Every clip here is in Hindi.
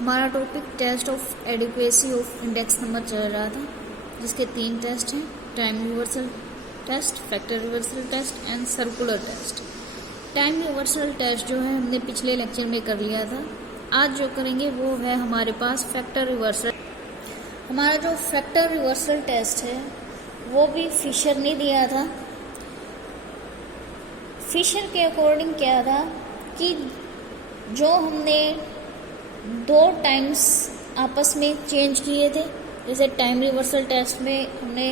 हमारा topic test of adequacy of index number चल रहा था, जिसके 3 टेस्ट हैं: time reversal test, factor reversal test and circular test. Time reversal test जो है हमने पिछले लेक्चर में कर लिया था। आज जो करेंगे वो है हमारे पास फैक्टर रिवर्सल। हमारा जो फैक्टर रिवर्सल टेस्ट है वो भी फिशर ने दिया था। फिशर के अकॉर्डिंग क्या था कि जो हमने 2 टाइम्स आपस में चेंज किए थे, जैसे टाइम रिवर्सल टेस्ट में हमने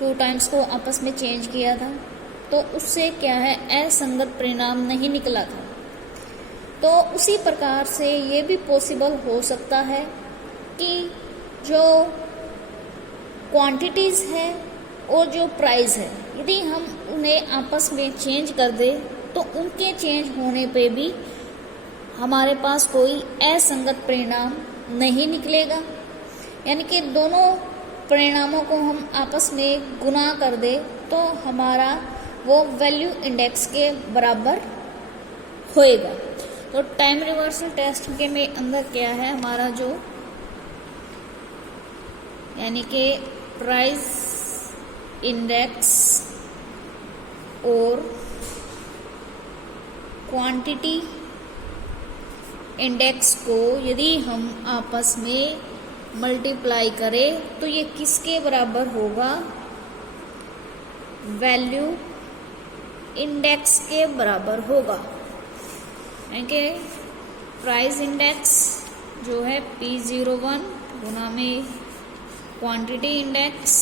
2 टाइम्स को आपस में चेंज किया था, तो उससे क्या है असंगत परिणाम नहीं निकला था। तो उसी प्रकार से ये भी पॉसिबल हो सकता है कि जो क्वांटिटीज़ है और जो प्राइस है, यदि हम उन्हें आपस में चेंज कर दें तो उनके चेंज होने पे भी हमारे पास कोई असंगत परिणाम नहीं निकलेगा। यानी कि दोनों परिणामों को हम आपस में गुना कर दें तो हमारा वो वैल्यू इंडेक्स के बराबर होएगा। तो टाइम रिवर्सल टेस्ट के में अंदर क्या है, हमारा जो यानी कि प्राइस इंडेक्स और क्वांटिटी इंडेक्स को यदि हम आपस में मल्टीप्लाई करें तो ये किसके बराबर होगा, वैल्यू इंडेक्स के बराबर होगा। यानी कि प्राइस इंडेक्स जो है P01 गुना में क्वांटिटी इंडेक्स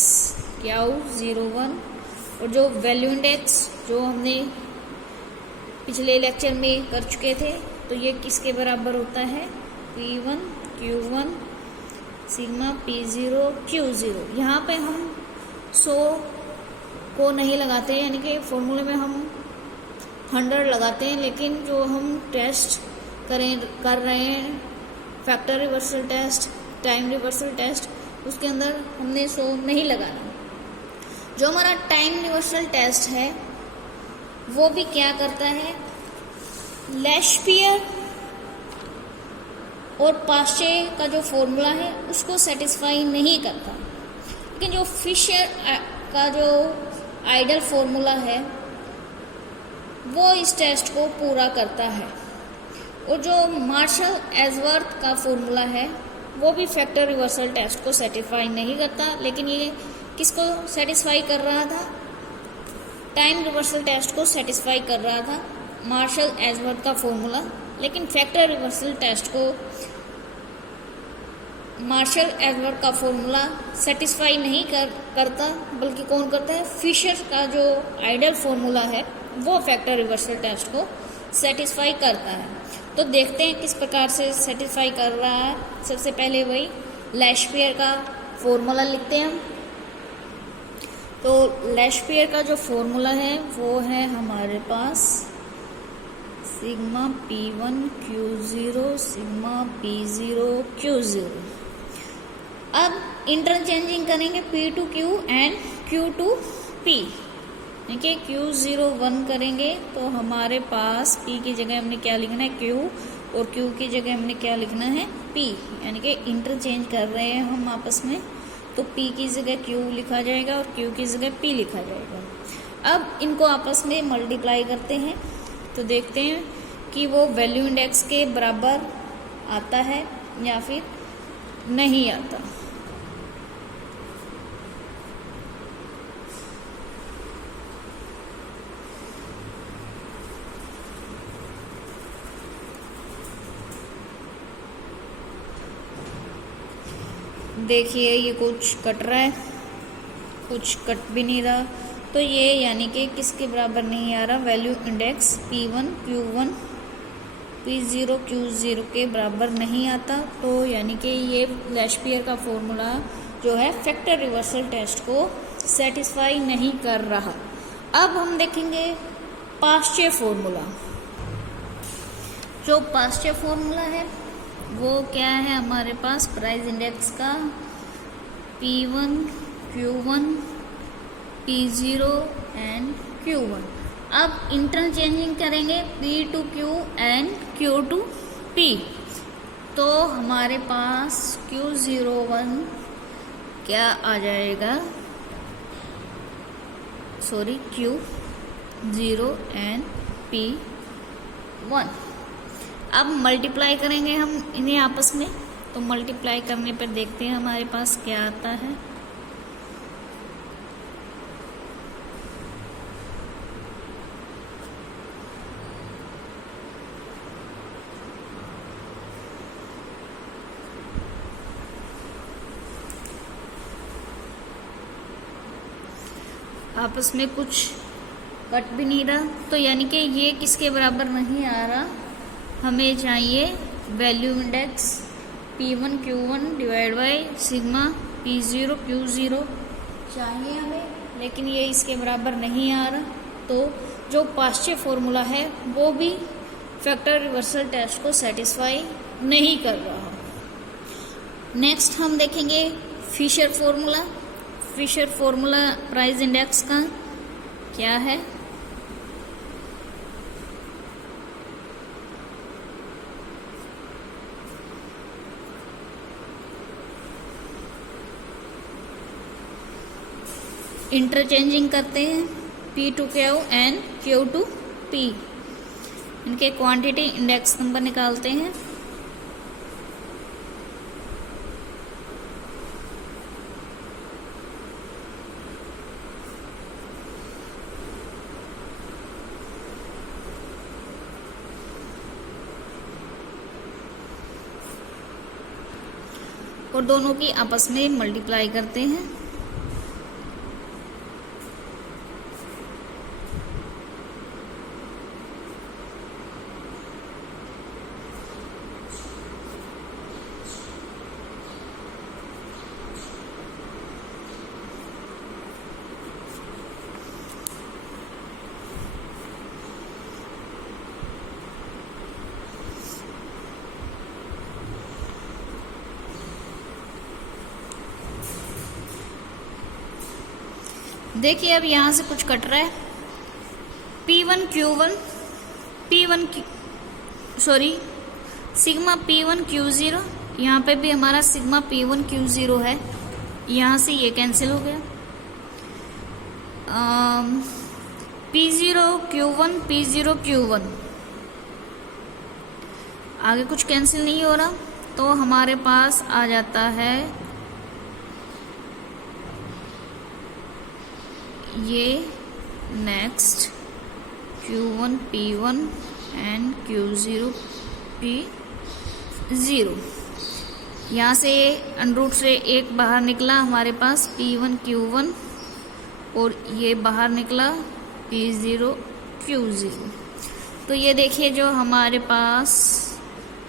Q01, और जो वैल्यू इंडेक्स जो हमने पिछले लेक्चर में कर चुके थे, तो ये किसके बराबर होता है, P1 Q1 sigma P0 Q0। यहाँ पे हम 100 को नहीं लगाते, यानी कि फॉर्मूले में हम 100 लगाते हैं, लेकिन जो हम टेस्ट कर रहे हैं factor reversal test, time reversal test, उसके अंदर हमने 100 नहीं लगाना। जो हमारा टाइम रिवर्सल टेस्ट है वो भी क्या करता है, लैशपियर और पास्चे का जो फॉर्मूला है उसको सेटिस्फाई नहीं करता, लेकिन जो फिशर का जो आइडल फॉर्मूला है वो इस टेस्ट को पूरा करता है। और जो मार्शल एजवर्थ का फॉर्मूला है वो भी फैक्टर रिवर्सल टेस्ट को सेटिस्फाई नहीं करता, लेकिन ये किसको सेटिस्फाई कर रहा था, टाइम रिवर्सल टेस्ट को सेटिस्फाई कर रहा था मार्शल एजवर्थ का फॉर्मूला। लेकिन फैक्टर रिवर्सल टेस्ट को मार्शल एजवर्थ का फॉर्मूला सेटिस्फाई नहीं करता, बल्कि कौन करता है, फिशर का जो आइडल फॉर्मूला है वो फैक्टर रिवर्सल टेस्ट को सेटिस्फाई करता है। तो देखते हैं किस प्रकार से सेटिस्फाई कर रहा है। सबसे पहले वही लैशपियर का फॉर्मूला लिखते हैं हम। तो लैशपियर का जो फॉर्मूला है वो है हमारे पास sigma P1 Q0 sigma P0 Q0। अब इंटरचेंजिंग करेंगे P2Q एंड Q2P, ठीक है। Q01 करेंगे तो हमारे पास P की जगह हमने क्या लिखना है, Q, और Q की जगह हमने क्या लिखना है, P। यानी कि इंटरचेंज कर रहे हैं हम आपस में, तो P की जगह Q लिखा जाएगा और Q की जगह P लिखा जाएगा। अब इनको आपस में मल्टीप्लाई करते हैं तो देखते हैं कि वो वैल्यू इंडेक्स के बराबर आता है या फिर नहीं आता। देखिए ये कुछ कट रहा है, कुछ कट भी नहीं रहा, तो ये यानी कि किसके बराबर नहीं आ रहा, value index P1 Q1 P0 Q0 के बराबर नहीं आता। तो यानी कि ये लैशपियर का फॉर्मूला जो है फैक्टर रिवर्सल टेस्ट को सेटिस्फाई नहीं कर रहा। अब हम देखेंगे पास्चे फॉर्मूला। जो पास्चे फॉर्मूला है वो क्या है, हमारे पास प्राइस इंडेक्स का P1 Q1 P0 and Q1। अब इंटरचेंजिंग करेंगे P2Q एंड Q2P। तो हमारे पास Q01 क्या आ जाएगा, सॉरी Q0 and P1। अब मल्टीप्लाई करेंगे हम इन्हें आपस में, तो मल्टीप्लाई करने पर देखते हैं हमारे पास क्या आता है। आपस में कुछ कट भी नहीं रहा, तो यानी कि ये किसके बराबर नहीं आ रहा। हमें चाहिए value index P1 Q1 divide by sigma P0 Q0 चाहिए हमें, लेकिन ये इसके बराबर नहीं आ रहा। तो जो पाश्चे फॉर्मूला है वो भी फैक्टर रिवर्सल टेस्ट को सेटिस्फाई नहीं कर रहा। नेक्स्ट हम देखेंगे Fisher formula. Fisher formula price index का क्या है। इंटरचेंजिंग करते हैं P to Q and Q to P, इनके क्वांटिटी इंडेक्स नंबर निकालते हैं। और दोनों की आपस में मल्टीप्लाई करते हैं। देखिए अब यहाँ से कुछ कट रहा है। P1 Q1 sigma P1 Q0, यहाँ पे भी हमारा सिग्मा P1 Q0 है, यहाँ से ये कैंसिल हो गया। P0 Q1 आगे कुछ कैंसिल नहीं हो रहा, तो हमारे पास आ जाता है ये next Q1 P1 and Q0 P0। यहाँ से अंडरूट से एक बाहर निकला हमारे पास P1 Q1 और ये बाहर निकला P0 Q0। तो ये देखिए जो हमारे पास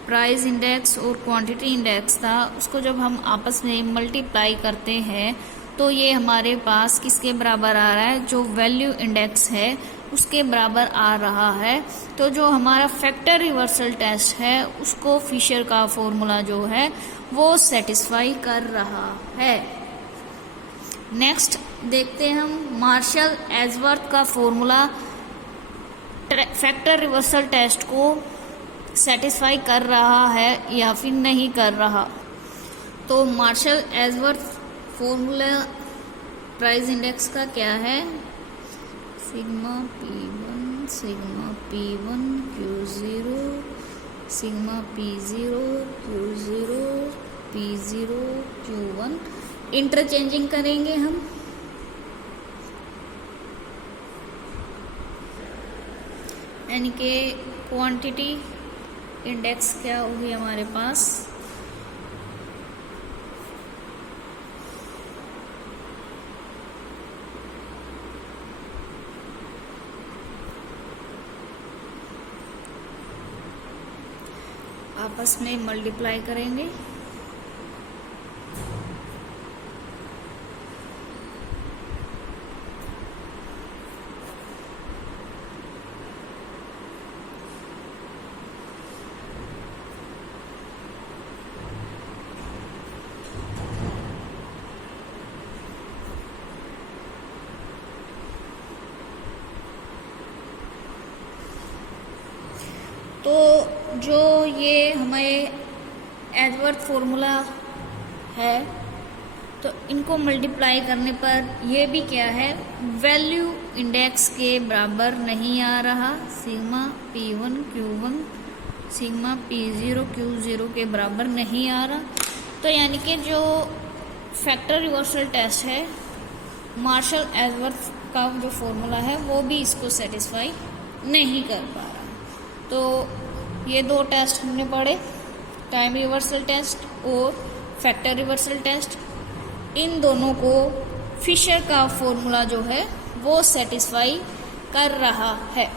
प्राइस इंडेक्स और क्वांटिटी इंडेक्स था, उसको जब हम आपस में मल्टीप्लाई करते हैं तो ये हमारे पास किसके बराबर आ रहा है, जो वैल्यू इंडेक्स है उसके बराबर आ रहा है। तो जो हमारा फैक्टर रिवर्सल टेस्ट है उसको फिशर का फॉर्मूला जो है वो सेटिस्फाई कर रहा है। नेक्स्ट देखते हैं हम मार्शल एजवर्थ का फॉर्मूला फैक्टर रिवर्सल टेस्ट को सेटिस्फाई कर रहा है या फिर नहीं कर रहा। तो Marshall Edgeworth formula price index का क्या है, sigma P1 Q0 sigma P0 Q0 P0 Q1। Interchanging करेंगे हम, यानी कि क्वांटिटी इंडेक्स क्या होगी हमारे पास, आपस में मल्टीप्लाई करेंगे। तो जो ये हमें एजवर्थ फॉर्मूला है, तो इनको मल्टीप्लाई करने पर ये भी क्या है, वैल्यू इंडेक्स के बराबर नहीं आ रहा। Sigma P1 Q1 sigma P0 Q0 के बराबर नहीं आ रहा। तो यानी कि जो फैक्टर रिवर्सल टेस्ट है, मार्शल एजवर्थ का जो फॉर्मूला है वो भी इसको सेटिस्फाई नहीं कर पा रहा। तो ये दो टेस्ट हमने पढ़े, टाइम रिवर्सल टेस्ट और फैक्टर रिवर्सल टेस्ट। इन दोनों को फिशर का फॉर्मूला जो है वो सेटिस्फाई कर रहा है।